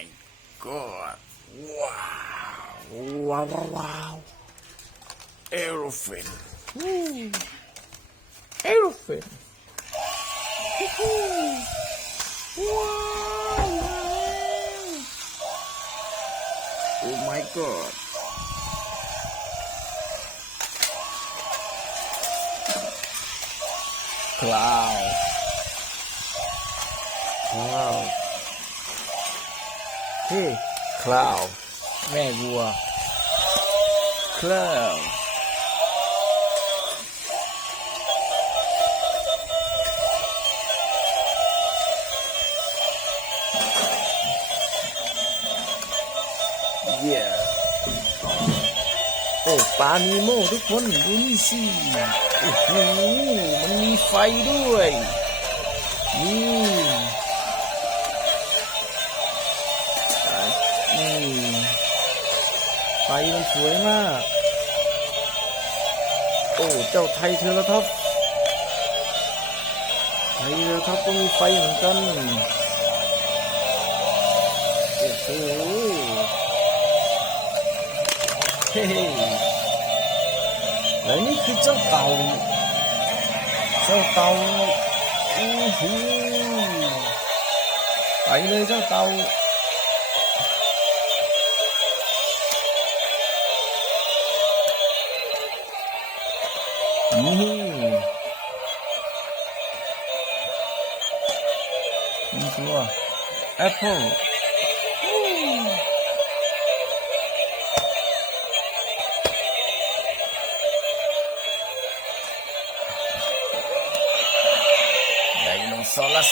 my god. Wow. Wow, wow, Everything! Woo. Aerofin. wow. Oh my god. Cloud. Wow. ฮ้คลาวแม่วัวคลาวเย่โอ้ปลานีโมทุกคนดูนี่สิโอ้โหมันมีไฟด้วยนี่ ฟมันสวยมาก โอ้ เจ้าไทยเทอร์ท็อปไทยเทอร์ท็อปก็มีไฟเหมือนกัน โอ้โหเฮ้แล้วนี่คือเจ้าเต่า เจ้าเต่าอู้หูไปเลยเจ้าเต่า Uhum. Muito boa. Apple. Uhum. Daí não solas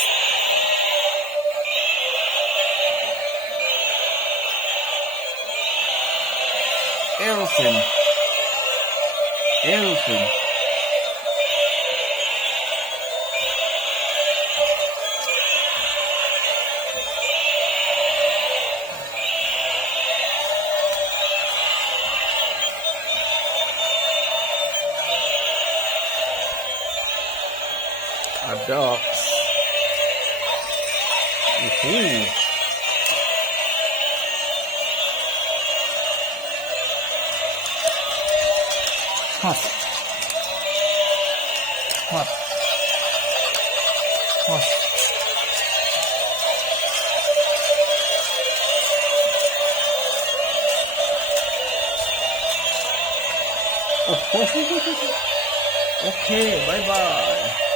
adults. Woohoo! Hot. Hot. Hot. okay, bye bye.